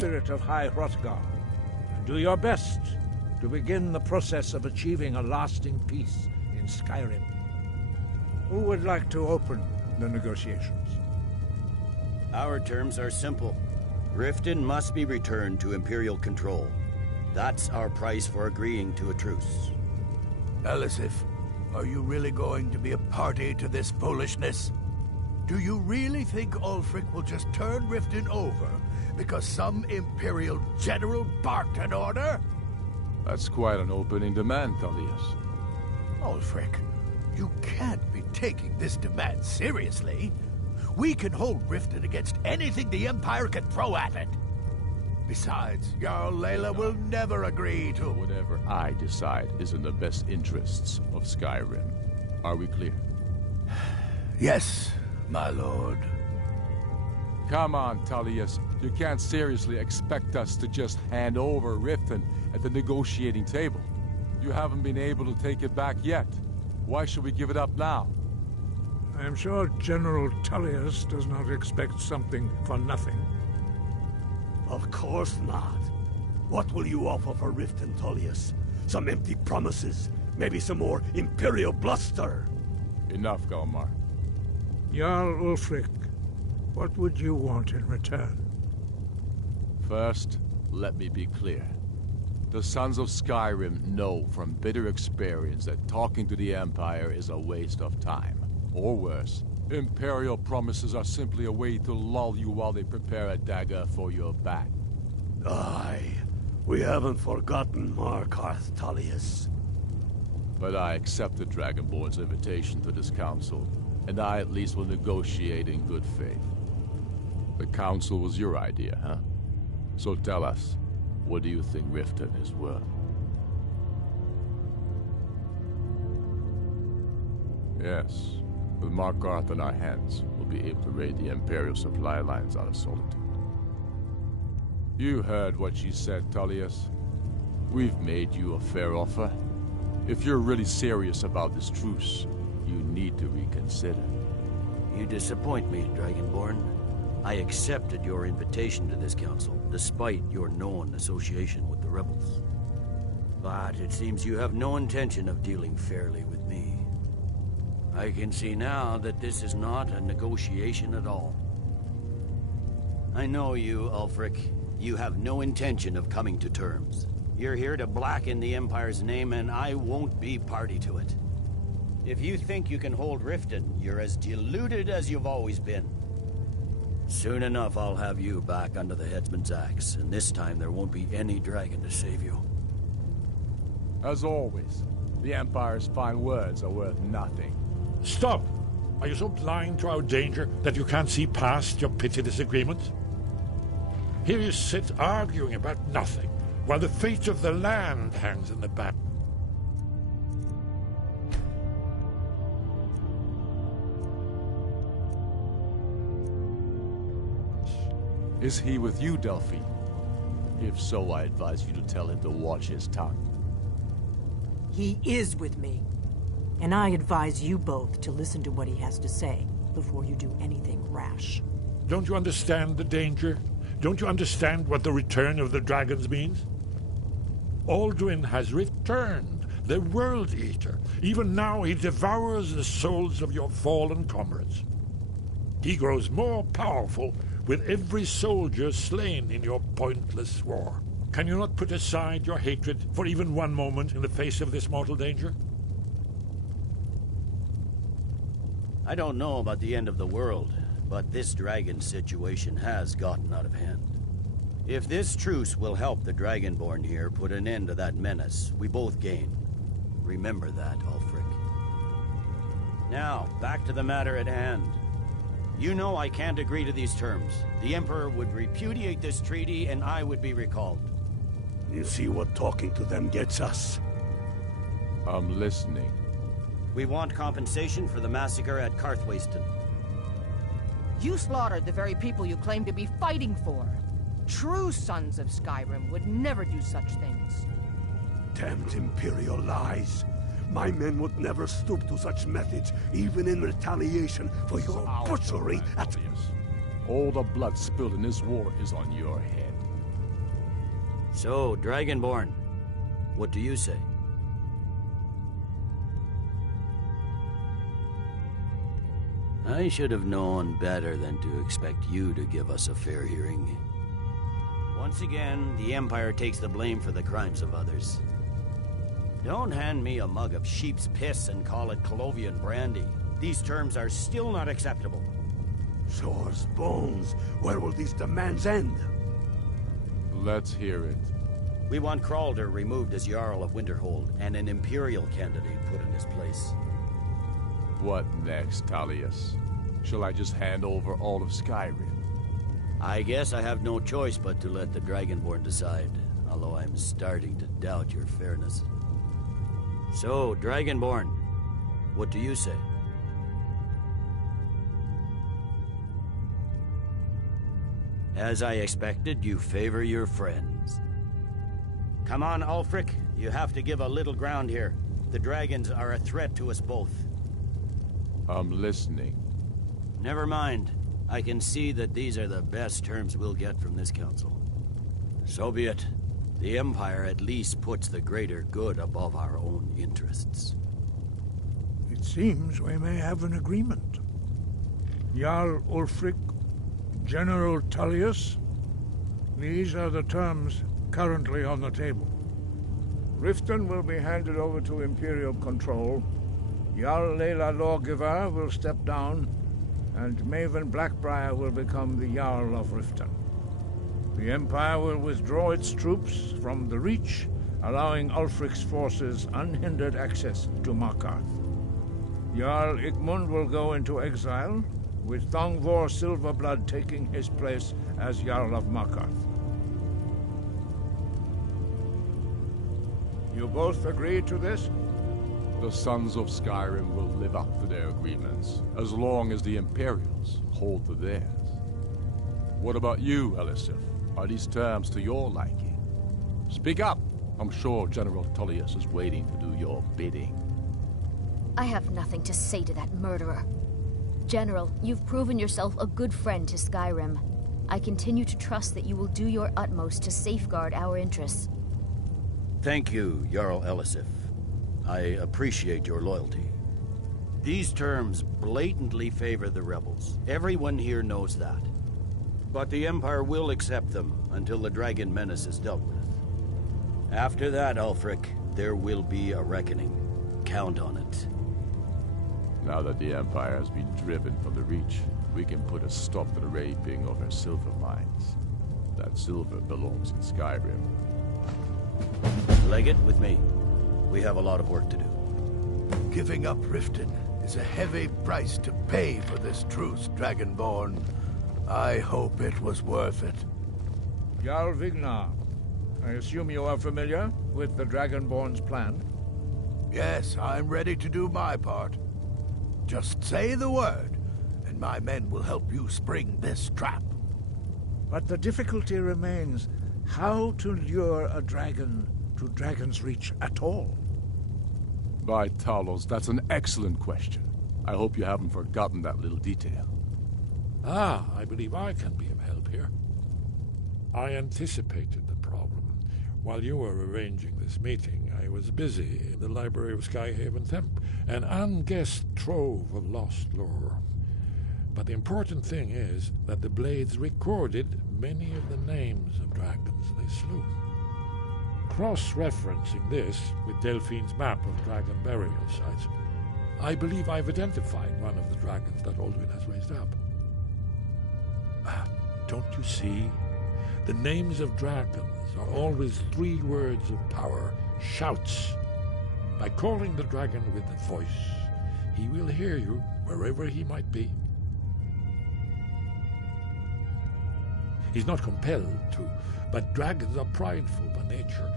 spirit of High Hrothgar, and do your best to begin the process of achieving a lasting peace in Skyrim. Who would like to open the negotiations? Our terms are simple. Riften must be returned to Imperial control. That's our price for agreeing to a truce. Elisif, are you really going to be a party to this foolishness? Do you really think Ulfric will just turn Riften over because some Imperial general barked an order? That's quite an opening demand, Tullius. Ulfric, you can't be taking this demand seriously. We can hold Riften against anything the Empire can throw at it. Besides, Jarl Layla will never agree to... Whatever I decide is in the best interests of Skyrim. Are we clear? Yes, my lord. Come on, Tullius. You can't seriously expect us to just hand over Riften at the negotiating table. You haven't been able to take it back yet. Why should we give it up now? I am sure General Tullius does not expect something for nothing. Of course not. What will you offer for Riften, Tullius? Some empty promises? Maybe some more Imperial bluster? Enough, Galmar. Jarl Ulfric, what would you want in return? First, let me be clear. The Sons of Skyrim know from bitter experience that talking to the Empire is a waste of time. Or worse, Imperial promises are simply a way to lull you while they prepare a dagger for your back. Aye, we haven't forgotten Markarth, Tullius. But I accept the Dragonborn's invitation to this council, and I at least will negotiate in good faith. The council was your idea, huh? So tell us, what do you think Riften is worth? Yes. With Markarth in our hands, we'll be able to raid the Imperial supply lines out of Solitude. You heard what she said, Tullius. We've made you a fair offer. If you're really serious about this truce, you need to reconsider. You disappoint me, Dragonborn. I accepted your invitation to this council, despite your known association with the rebels. But it seems you have no intention of dealing fairly with me. I can see now that this is not a negotiation at all. I know you, Ulfric. You have no intention of coming to terms. You're here to blacken the Empire's name, and I won't be party to it. If you think you can hold Riften, you're as deluded as you've always been. Soon enough, I'll have you back under the headsman's axe, and this time there won't be any dragon to save you. As always, the Empire's fine words are worth nothing. Stop! Are you so blind to our danger that you can't see past your petty disagreements? Here you sit arguing about nothing, while the fate of the land hangs in the balance. Is he with you, Delphine? If so, I advise you to tell him to watch his tongue. He is with me. And I advise you both to listen to what he has to say before you do anything rash. Don't you understand the danger? Don't you understand what the return of the dragons means? Alduin has returned, the World Eater. Even now he devours the souls of your fallen comrades. He grows more powerful with every soldier slain in your pointless war. Can you not put aside your hatred for even one moment in the face of this mortal danger? I don't know about the end of the world, but this dragon situation has gotten out of hand. If this truce will help the Dragonborn here put an end to that menace, we both gain. Remember that, Ulfric. Now, back to the matter at hand. You know I can't agree to these terms. The Emperor would repudiate this treaty, and I would be recalled. You see what talking to them gets us? I'm listening. We want compensation for the massacre at Karthwasten. You slaughtered the very people you claim to be fighting for. True sons of Skyrim would never do such things. Damned Imperial lies. My men would never stoop to such methods, even in retaliation for your butchery at... All the blood spilled in this war is on your head. So, Dragonborn, what do you say? I should have known better than to expect you to give us a fair hearing. Once again, the Empire takes the blame for the crimes of others. Don't hand me a mug of sheep's piss and call it Colovian brandy. These terms are still not acceptable. Shores, bones, where will these demands end? Let's hear it. We want Kralder removed as Jarl of Winterhold, and an Imperial candidate put in his place. What next, Tullius? Shall I just hand over all of Skyrim? I guess I have no choice but to let the Dragonborn decide, although I'm starting to doubt your fairness. So, Dragonborn, what do you say? As I expected, you favor your friends. Come on, Ulfric. You have to give a little ground here. The dragons are a threat to us both. I'm listening. Never mind. I can see that these are the best terms we'll get from this council. So be it. The Empire at least puts the greater good above our own interests. It seems we may have an agreement. Jarl Ulfric, General Tullius, these are the terms currently on the table. Riften will be handed over to Imperial control. Jarl Layla Lawgiver will step down, and Maven Blackbriar will become the Jarl of Riften. The Empire will withdraw its troops from the Reach, allowing Ulfric's forces unhindered access to Markarth. Jarl Igmund will go into exile, with Thongvor Silverblood taking his place as Jarl of Markarth. You both agree to this? The Sons of Skyrim will live up to their agreements, as long as the Imperials hold to theirs. What about you, Elisif? Are these terms to your liking? Speak up! I'm sure General Tullius is waiting to do your bidding. I have nothing to say to that murderer. General, you've proven yourself a good friend to Skyrim. I continue to trust that you will do your utmost to safeguard our interests. Thank you, Jarl Elisif. I appreciate your loyalty. These terms blatantly favor the rebels. Everyone here knows that. But the Empire will accept them until the dragon menace is dealt with. After that, Ulfric, there will be a reckoning. Count on it. Now that the Empire has been driven from the Reach, we can put a stop to the raping of her silver mines. That silver belongs in Skyrim. Legate with me. We have a lot of work to do. Giving up Riften is a heavy price to pay for this truce, Dragonborn. I hope it was worth it. Jarl Vignar, I assume you are familiar with the Dragonborn's plan? Yes, I'm ready to do my part. Just say the word, and my men will help you spring this trap. But the difficulty remains how to lure a dragon to Dragon's Reach at all. By Talos, that's an excellent question. I hope you haven't forgotten that little detail. I believe I can be of help here. I anticipated the problem. While you were arranging this meeting, I was busy in the library of Skyhaven Temp, an unguessed trove of lost lore. But the important thing is that the Blades recorded many of the names of dragons they slew. Cross-referencing this with Delphine's map of dragon burial sites, I believe I've identified one of the dragons that Alduin has raised up. Don't you see? The names of dragons are always 3 words of power, shouts. By calling the dragon with a voice, he will hear you wherever he might be. He's not compelled to, but dragons are prideful by nature.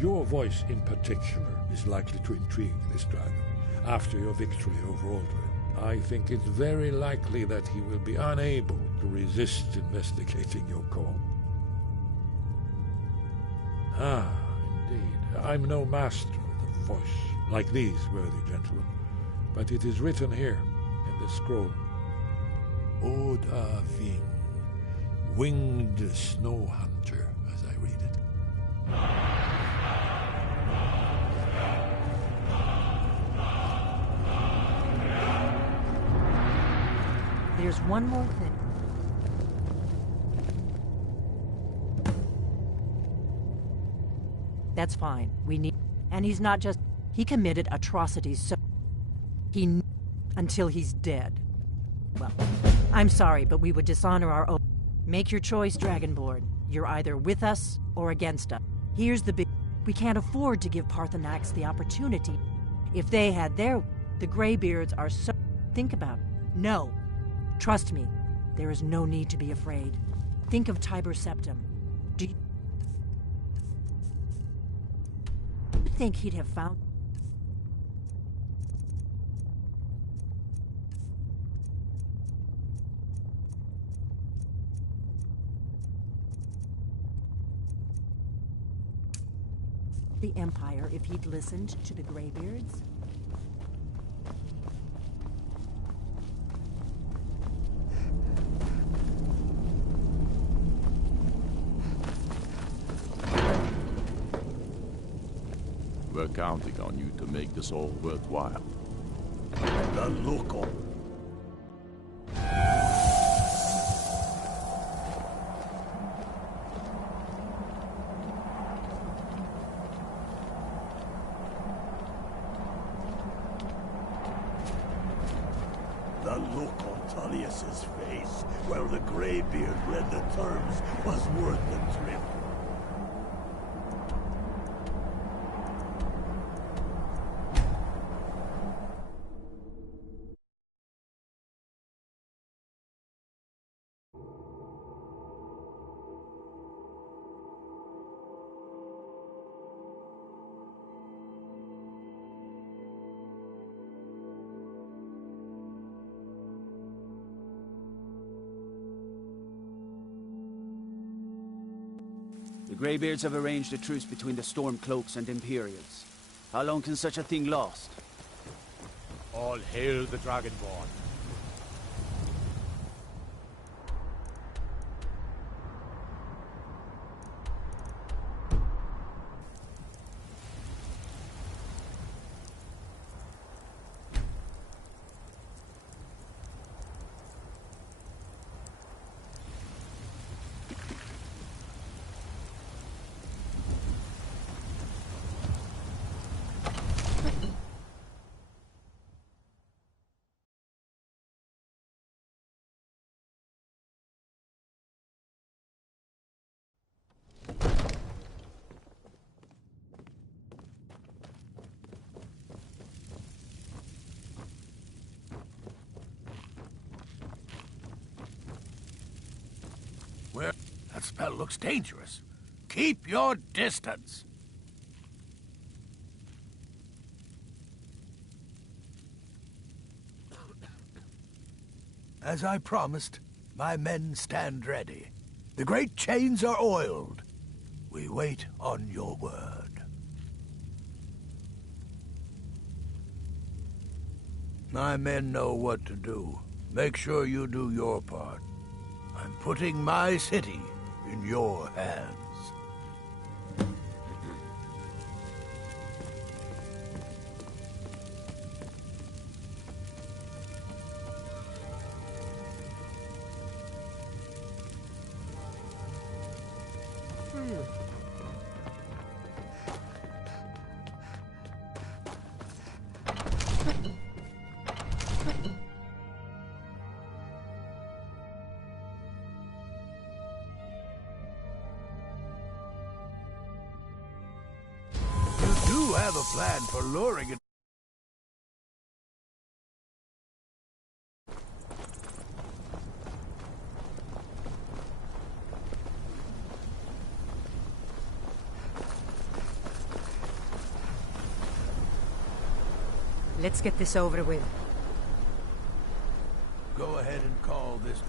Your voice in particular is likely to intrigue this dragon after your victory over Alduin. I think it's very likely that he will be unable to resist investigating your call. Indeed. I'm no master of the voice, like these worthy gentlemen, but it is written here in this scroll. Oda Ving, winged snow hunter, as I read it. There's one more thing. That's fine. We need... And he's not just... He committed atrocities, so... Until he's dead. Well, I'm sorry, but we would dishonor our oath. Make your choice, Dragonborn. You're either with us or against us. Here's the big... We can't afford to give Parthenax the opportunity. If they had their... The Greybeards are so... Think about it. No. Trust me. There is no need to be afraid. Think of Tiber Septim. Do you think he'd have found... the Empire if he'd listened to the Greybeards? We're counting on you to make this all worthwhile. The local. The look on Tullius's face, where the Greybeard read the terms, was worth the trip. The Greybeards have arranged a truce between the Stormcloaks and Imperials. How long can such a thing last? All hail the Dragonborn. Well, that spell looks dangerous. Keep your distance. As I promised, my men stand ready. The great chains are oiled. We wait on your word. My men know what to do. Make sure you do your part. I'm putting my city in your hands. You have a plan for luring it. Let's get this over with. Go ahead and call this.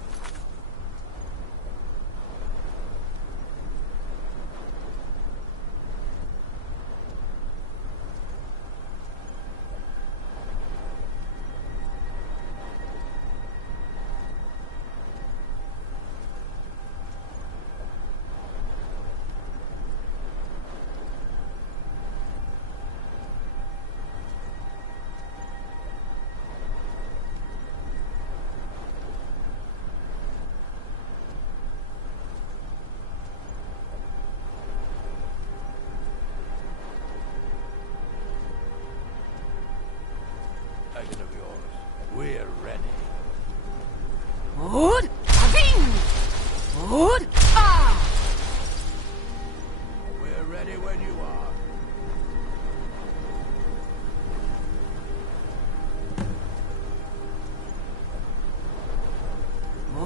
Wood! Aving! Wood! Ah! We're ready when you are.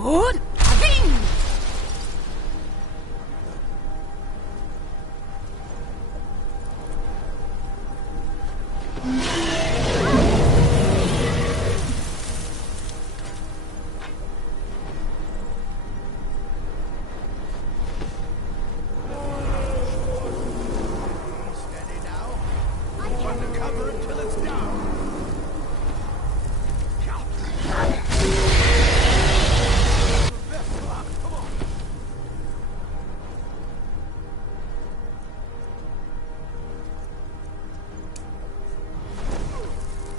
Wood! Aving! Steady now. Under cover until it's down. Best luck. Come on.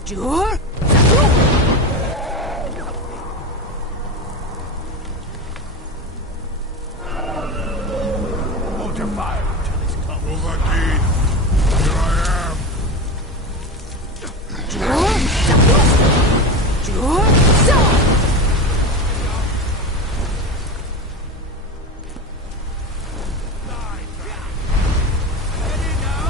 Jur! Hold your fire until it's close. Overdeed, here I am. Jur! Jur! Ready now.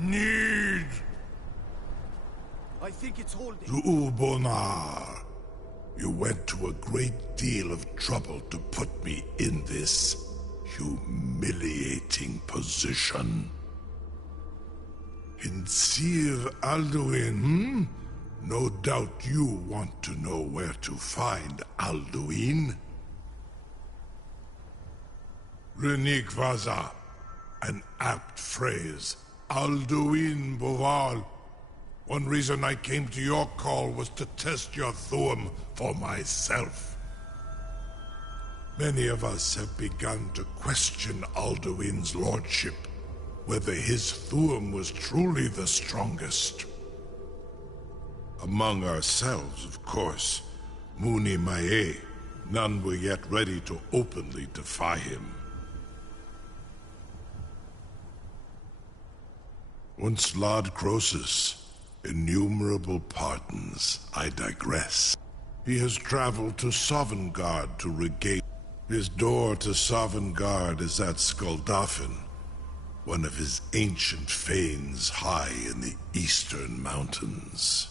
Need I think it's holding. To Ubonar, you went to a great deal of trouble to put me in this humiliating position. In Sir Alduin, No doubt you want to know where to find Alduin. Renik Vaza, an apt phrase. Alduin Boval. One reason I came to your call was to test your Thuum for myself. Many of us have begun to question Alduin's lordship, whether his Thuum was truly the strongest. Among ourselves, of course, Muni Mae, none were yet ready to openly defy him. Once Lord Croesus, innumerable pardons, I digress. He has traveled to Sovngarde to regain. His door to Sovngarde is at Skuldafn, one of his ancient fanes high in the eastern mountains.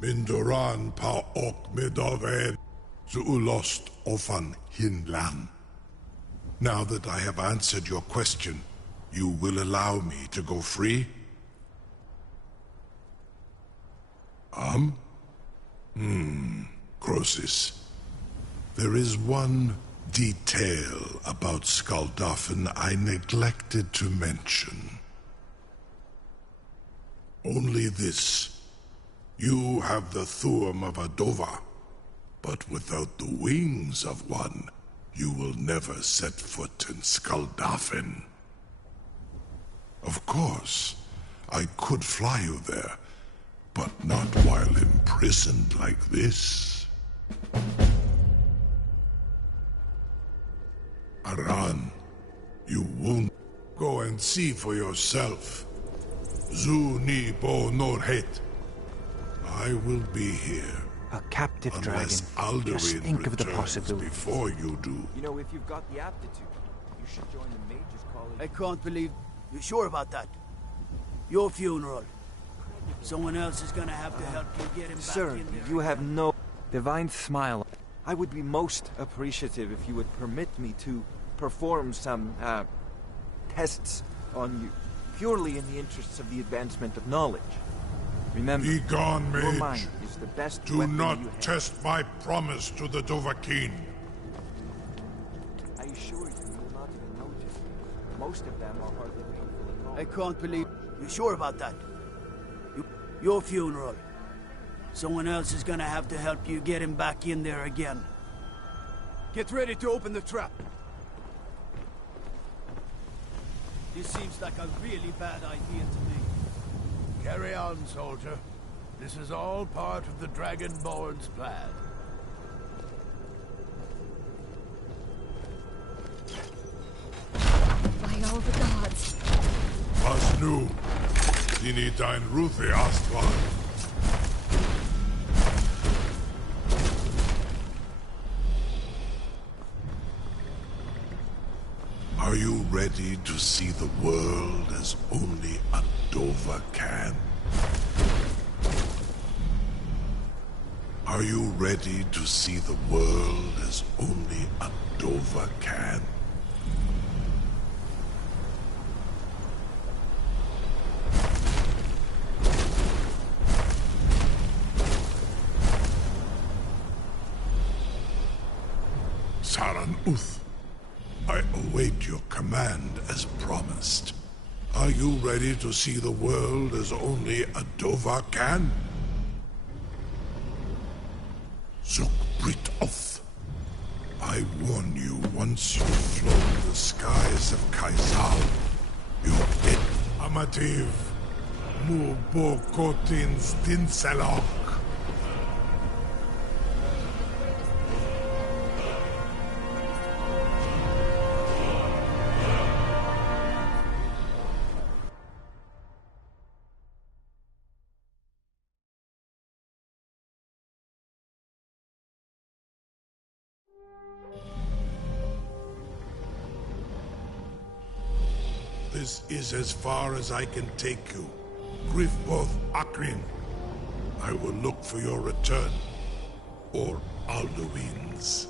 Mindoran pa ok midoven zuulost ofan hinlan. Now that I have answered your question, you will allow me to go free? Croesus. There is one detail about Skuldafn I neglected to mention. Only this. You have the Thuum of Adova, but without the wings of one, you will never set foot in Skuldafn. Of course, I could fly you there, but not while imprisoned like this. Aran, you won't. Go and see for yourself. Zu ni bo norhet. I will be here. A captive unless dragon. Just Alduin think of the returns possibility. before you do. You know, if you've got the aptitude, you should join the Mage's College. I can't believe... You sure about that? Your funeral. Someone else is gonna have to help you get him back Sir, in there. you have no... Divine smile. I would be most appreciative if you would permit me to perform some, tests on you, purely in the interests of the advancement of knowledge. Remember, Be gone, your mage. mind is the best Do weapon not you have. test my promise to the Dovahkiin. I assure you, you will not even notice. Most of them are hardly painful at all. I can't believe... You sure about that? Your funeral. Someone else is gonna have to help you get him back in there again. Get ready to open the trap. This seems like a really bad idea to me. Carry on, soldier. This is all part of the Dragonborn's plan. By all the gods. Was nu? Dini dein Ruthi Astval. Are you ready to see the world as only a Dova can? Are you ready to see the world as only a Dova can? Saran Uth, I await your command as promised. Are you ready to see the world as only a Dova can? Zukbrit Oth, I warn you, once you've flown the skies of Kaisal, your Amativ, Mubo Kotin Stinselok. This is as far as I can take you. Grifboth Akrin. I will look for your return. Or Alduin's.